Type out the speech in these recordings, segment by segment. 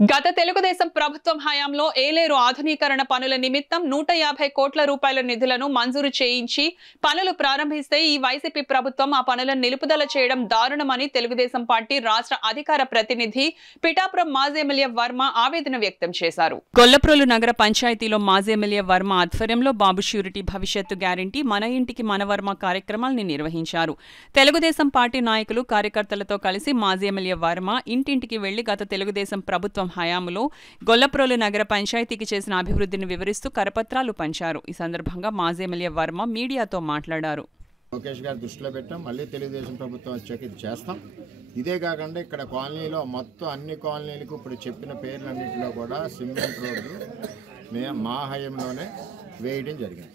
గత తెలుగుదేశం ప్రభుత్వం హయాంలో ఏలేరు ఆధునీకరణ పనుల నిమిత్తం 150 కోట్ల రూపాయల నిధులను మంజూరు చేయించి పనులు ప్రారంభిస్తే ఈ వైసీపీ ప్రభుత్వం ఆ పనులను నిలుపుదల చేయడం దారుణమని తెలుగుదేశం పార్టీ రాష్ట్ర అధికార ప్రతినిధి పిఠాపురం మాజీ ఎమ్మెల్యే వర్మ ఆవేదన వ్యక్తం చేశారు. గొల్లప్రోలు నగర పంచాయతీలో మాజీ ఎమ్మెల్యే వర్మ ఆధ్వర్యంలో బాబు ష్యూరిటీ భవిష్యత్తు గ్యారంటీ మన ఇంటికి మన వర్మ కార్యక్రమాలను నిర్వహించారు. తెలుగుదేశం పార్టీ నాయకులు కార్యకర్తలతో కలిసి మాజీ ఎమ్మెల్యే వర్మ ఇంటింటికి వెళ్లి గత తెలుగుదేశం ప్రభుత్వం హయాంలో గొల్లప్రోలు నగర పంచాయతీకి చేసిన అభివృద్ధిని వివరిస్తూ కరపత్రాలు పంచారు. ఈ సందర్భంగా మాజీ ఎమ్మెల్యే వర్మ మీడియాతో మాట్లాడారు. లోకేష్ గారి దృష్టిలో పెట్టాం, మళ్ళీ తెలుగుదేశం ప్రభుత్వం వచ్చాక ఇది చేస్తాం. ఇదే కాకుండా ఇక్కడ కాలనీలో మొత్తం అన్ని కాలనీలకు ఇప్పుడు చెప్పిన పేర్లన్నింటిలో కూడా సిమెంట్ రోడ్లు మా హయాంలోనే వేయడం జరిగింది.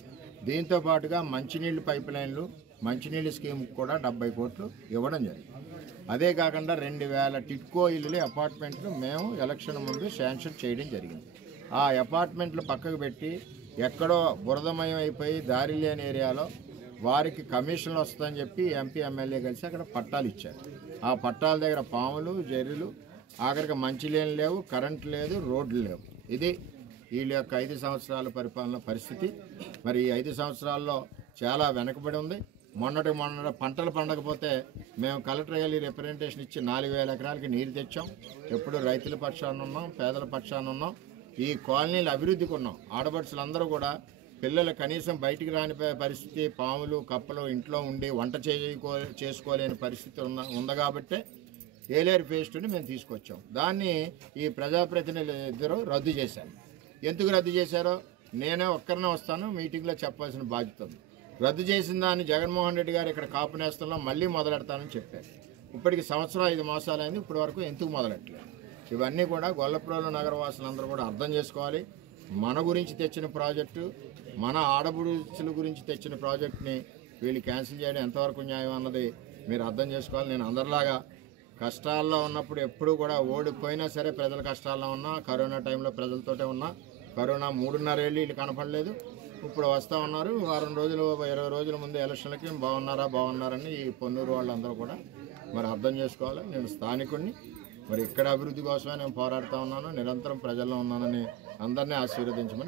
దీంతో పాటుగా మంచినీళ్ళు పైప్ లైన్లు, మంచినీళ్ళు స్కీమ్ కూడా 70 కోట్లు ఇవ్వడం జరిగింది. అదే కాకుండా 2000 టిట్కో ఇల్లులు అపార్ట్మెంట్లు మేము ఎలక్షన్ ముందు శాంక్షన్ చేయడం జరిగింది. ఆ అపార్ట్మెంట్లు పక్కకు పెట్టి ఎక్కడో బురదమయం అయిపోయి దారి లేని ఏరియాలో వారికి కమిషన్లు వస్తుందని చెప్పి ఎంపీ ఎమ్మెల్యే కలిసి అక్కడ పట్టాలు ఇచ్చారు. ఆ పట్టాల దగ్గర పాములు జర్రులు, ఆఖరికి మంచినీళ్ళు లేవు, కరెంట్ లేదు, రోడ్లు లేవు. ఇది వీళ్ళ యొక్క 5 సంవత్సరాల పరిపాలన పరిస్థితి. మరి ఈ 5 సంవత్సరాల్లో చాలా వెనకబడి ఉంది. మొన్న పంటలు పండకపోతే మేము కలెక్టర్ గారి రిప్రజెంటేషన్ ఇచ్చి 4000 ఎకరాలకి నీరు తెచ్చాం. ఎప్పుడు రైతుల పక్షాన ఉన్నాం, పేదల పక్షాన ఉన్నాం. ఈ కాలనీలు అభివృద్ధికి ఉన్నాం. ఆడపడుచులందరూ కూడా పిల్లలు కనీసం బయటికి రాని పరిస్థితి, పాములు కప్పలు ఇంట్లో ఉండి వంట చేసుకోలేని పరిస్థితి ఉంది కాబట్టి ఏలేరు ఫేజ్ 2ని మేము తీసుకొచ్చాం. దాన్ని ఈ ప్రజాప్రతినిధులు ఇద్దరు రద్దు చేశారు. ఎందుకు రద్దు చేశారో నేనే ఒక్కరినే వస్తాను, మీటింగ్లో చెప్పాల్సిన బాధ్యత ఉంది. రద్దు చేసిన దాన్ని జగన్మోహన్ రెడ్డి గారు ఇక్కడ కాపు నేస్తంలో మళ్ళీ మొదలెడతానని చెప్పారు. ఇప్పటికి సంవత్సరం 5 మాసాలైంది, ఇప్పటి వరకు ఎందుకు మొదలెట్టలేదు? ఇవన్నీ కూడా గొల్లప్రోలు నగరవాసులందరూ కూడా అర్థం చేసుకోవాలి. మన గురించి తెచ్చిన ప్రాజెక్టు, మన ఆడబడుచుల గురించి తెచ్చిన ప్రాజెక్టుని వీళ్ళు క్యాన్సిల్ చేయడం ఎంతవరకు న్యాయం అన్నది మీరు అర్థం చేసుకోవాలి. నేను అందరిలాగా కష్టాల్లో ఉన్నప్పుడు ఎప్పుడూ కూడా ఓడిపోయినా సరే ప్రజల కష్టాల్లో ఉన్నా, కరోనా టైంలో ప్రజలతోటే ఉన్నా. కరోనా 3.5 ఏళ్ళు వీళ్ళు కనపడలేదు, ఇప్పుడు వస్తూ ఉన్నారు. వారం రోజులు 20 రోజుల ముందు ఎలక్షన్లకి బాగున్నారని ఈ పొన్నూరు వాళ్ళందరూ కూడా మరి అర్థం చేసుకోవాలి. నేను స్థానికుడిని, మరి ఇక్కడ అభివృద్ధి కోసమే నేను పోరాడుతూ ఉన్నాను, నిరంతరం ప్రజల్లో ఉన్నానని అందరినీ ఆశీర్వదించమని